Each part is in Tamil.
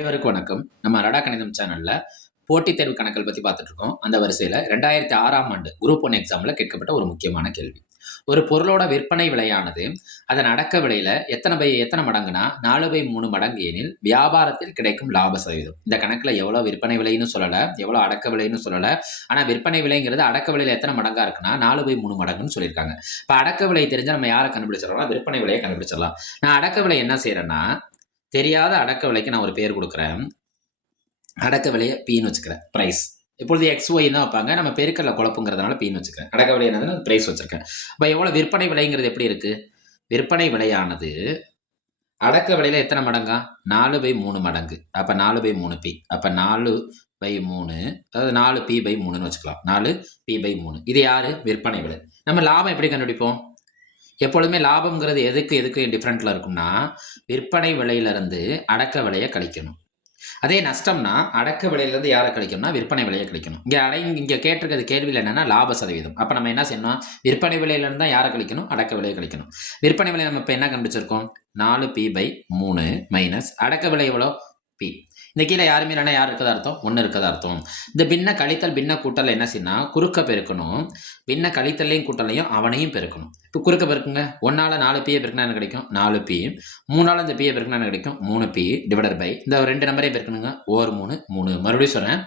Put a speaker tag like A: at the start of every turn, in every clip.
A: அனைவருக்கும் வணக்கம். நம்ம ரடா கணிதம் சேனல்ல போட்டித் தேர்வு கணக்கள் பத்தி பார்த்துட்டு இருக்கோம். அந்த வரிசையில ரெண்டாயிரத்தி ஆறாம் ஆண்டு குரூப் ஒன் எக்ஸாம்ல கேட்கப்பட்ட ஒரு முக்கியமான கேள்வி. ஒரு பொருளோட விற்பனை விலையானது அதன் அடக்க விலையில எத்தனை பை எத்தனை மடங்குனா நாலு பை மூணு மடங்கு எனில் வியாபாரத்தில் கிடைக்கும் லாப சதவீதம் இந்த கணக்குல எவ்வளவு விற்பனை விலைன்னு சொல்லல எவ்வளவு அடக்க விலைன்னு சொல்லல. ஆனா விற்பனை விலைங்கிறது அடக்க விலையில எத்தனை மடங்கா இருக்குன்னா நாலு பை மூணு மடங்குன்னு சொல்லியிருக்காங்க. இப்ப அடக்க விலை தெரிஞ்சு நம்ம யாரை கண்டுபிடிச்சிடலாம்? விற்பனை விலையை கண்டுபிடிச்சிடலாம். நான் அடக்க விலை என்ன செய்யறேன்னா தெரியாத அடக்க விலைக்கு நான் ஒரு பேர் கொடுக்குறேன். அடக்க விலையை பீன்னு வச்சுக்கிறேன். ப்ரைஸ் இப்பொழுது எக்ஸ் ஒய் தான் வைப்பாங்க. நம்ம பெருக்கல்ல குழப்பங்கிறதுனால பீன்னு வச்சுக்கிறேன். அடக்க விலை என்னதுன்னு ப்ரைஸ் வச்சுருக்கேன். அப்போ எவ்வளோ விற்பனை விலைங்கிறது எப்படி இருக்குது விற்பனை விலையானது அடக்க விலையில் எத்தனை மடங்கா? நாலு பை மூணு மடங்கு. அப்போ நாலு பை மூணு பி அப்போ நாலு பை மூணு அதாவது நாலு பி பை மூணுன்னு வச்சுக்கலாம். நாலு பி பை மூணு. இது யார்? விற்பனை விலை. நம்ம லாபம் எப்படி கண்டுபிடிப்போம்? எப்பொழுதுமே லாபம்ங்கிறது எதுக்கு எதுக்கு டிஃப்ரெண்ட்டில் இருக்கும்னா விற்பனை விலையிலிருந்து அடக்க விலையை கழிக்கணும். அதே நஷ்டம்னா அடக்க விலையிலேருந்து யாரை கழிக்கணும்னா விற்பனை விலையை கழிக்கணும். இங்கே அடை இங்கே கேட்டிருக்கிறது கேள்வியில் என்னென்னா லாப சதவீதம் அப்போ நம்ம என்ன செய்யணும்? விற்பனை விலையிலேருந்து தான் யாரை கழிக்கணும்? அடக்க விலையை கழிக்கணும். விற்பனை விலை நம்ம இப்போ என்ன கண்டுபிடிச்சிருக்கோம்? நாலு பி பை மூணு மைனஸ் அடக்க விலை எவ்வளோ? பி இந்த கீழே யாருமே இல்லைன்னா யார் இருக்கதா அர்த்தம்? ஒன்று இருக்கதா அர்த்தம். இந்த பின்ன கழித்தல் பின்ன கூட்டல் என்ன செய்யணும் குறுக்க பெருக்கணும். பின்ன கழித்தலையும் கூட்டலையும் அவனையும் பெருக்கணும். இப்போ குறுக்க பெருக்குங்க. ஒன்றால் நாலு பியை பெருக்கினா என்ன கிடைக்கும்? நாலு பி மூணால் இந்த பியை பெருக்கினா என்ன கிடைக்கும்? மூணு பி டிவைடர் பை இந்த ரெண்டு நம்பரையும் பெருக்கணுங்க. ஓர் மூணு மூணு. மறுபடியும் சொல்கிறேன்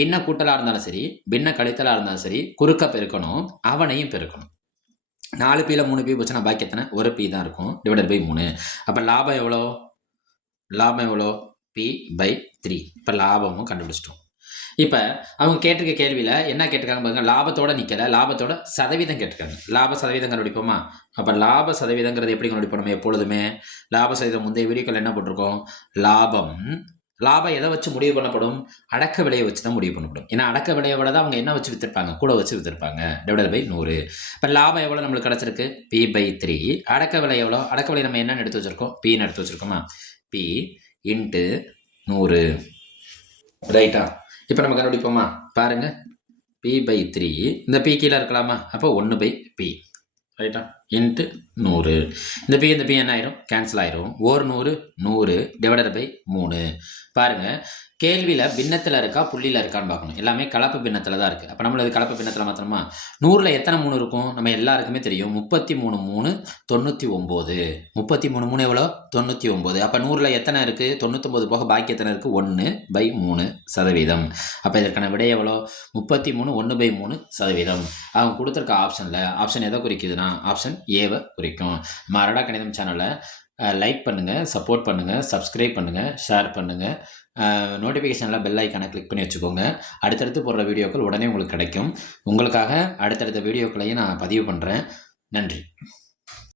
A: பின்ன கூட்டலாக இருந்தாலும் சரி பின்ன கழித்தலாக இருந்தாலும் சரி குறுக்க பெருக்கணும் அவனையும் பெருக்கணும். நாலு பியில் மூணு பி போச்சுன்னா பாக்கி எத்தனை? ஒரு பி தான் இருக்கும். டிவைடர் பை மூணு. அப்போ லாபம் எவ்வளோ? லாபம் எவ்வளோ? பி பை த்ரீ இப்போ லாபமும் கண்டுபிடிச்சிட்டோம். இப்போ அவங்க கேட்டிருக்க கேள்வியில் என்ன கேட்டிருக்காங்க பாருங்க? லாபத்தோட நிற்கல லாபத்தோட சதவீதம் கேட்டிருக்காங்க. லாப சதவீதம் கண்டுபிடிப்போமா? அப்போ லாப சதவீதங்கிறது எப்படி கண்டுபிடிப்போம் நம்ம எப்பொழுதுமே? லாப சதவீதம் முந்தைய வீடியோக்கள் என்ன போட்டிருக்கோம்? லாபம். லாபம் எதை வச்சு முடிவு பண்ணப்படும்? அடக்க விலையை வச்சு தான் முடிவு பண்ணப்படும். ஏன்னா அடக்க விலையை விட தான் அவங்க என்ன வச்சு விற்றுருப்பாங்க கூட வச்சு விற்றுருப்பாங்க டிவைடட் பை நூறு. இப்போ லாபம் எவ்வளோ நம்மளுக்கு கிடச்சிருக்கு? பி பை த்ரீ அடக்க விலை எவ்வளோ அடக்க விலை நம்ம என்னென்னு எடுத்து வச்சுருக்கோம்? பின்னு எடுத்து வச்சுருக்கோமா? பி இன்ட்டு நூறு. ரைட்டா? இப்போ நம்ம கண்டுபிடிப்போமா? பாருங்கள் பி பை த்ரீ இந்த பி கீழே இருக்கலாமா? அப்போ ஒன்று பை பி ரைட்டா? இன்ட்டு நூறு. இந்த பி இந்த பி என்ன ஆயிரும் கேன்சல் ஆயிரும். ஒரு நூறு நூறு டிவைடட் பை மூணு. பாருங்கள் கேள்வியில் பின்னத்தில் இருக்கா புள்ளியில் இருக்கான்னு பார்க்கணும். எல்லாமே கலப்பு பின்னத்தில் தான் இருக்குது அப்போ நம்மளது கலப்பு பின்னத்தில் மாத்திரமா நூறில் எத்தனை மூணு இருக்கும்? நம்ம எல்லாருக்குமே தெரியும். முப்பத்தி மூணு மூணு தொண்ணூற்றி ஒம்பது. முப்பத்தி மூணு மூணு எவ்வளோ? தொண்ணூற்றி ஒம்பது. அப்போ நூறில் எத்தனை இருக்குது தொண்ணூற்றொம்பது போக பாக்கி எத்தனை இருக்குது ஒன்று பை மூணு சதவீதம். அப்போ இதற்கான விடை எவ்வளோ? முப்பத்தி மூணு ஒன்று பை மூணு சதவீதம். அவங்க கொடுத்துருக்க ஆப்ஷனில் ஆப்ஷன் எதை குறிக்குதுன்னா ஆப்ஷன் ஏவை குறிக்கும் நம்ம அரடா கணிதம் சேனலை லைக் பண்ணுங்கள் சப்போர்ட் பண்ணுங்கள் சப்ஸ்கிரைப் பண்ணுங்கள் ஷேர் பண்ணுங்கள் நோட்டிஃபிகேஷனில் பெல் ஐக்கானை கிளிக் பண்ணி வச்சுக்கோங்க. அடுத்தடுத்து போடுற வீடியோக்கள் உடனே உங்களுக்கு கிடைக்கும். உங்களுக்காக அடுத்தடுத்த வீடியோக்களையும் நான் பதிவு பண்ணுறேன் நன்றி.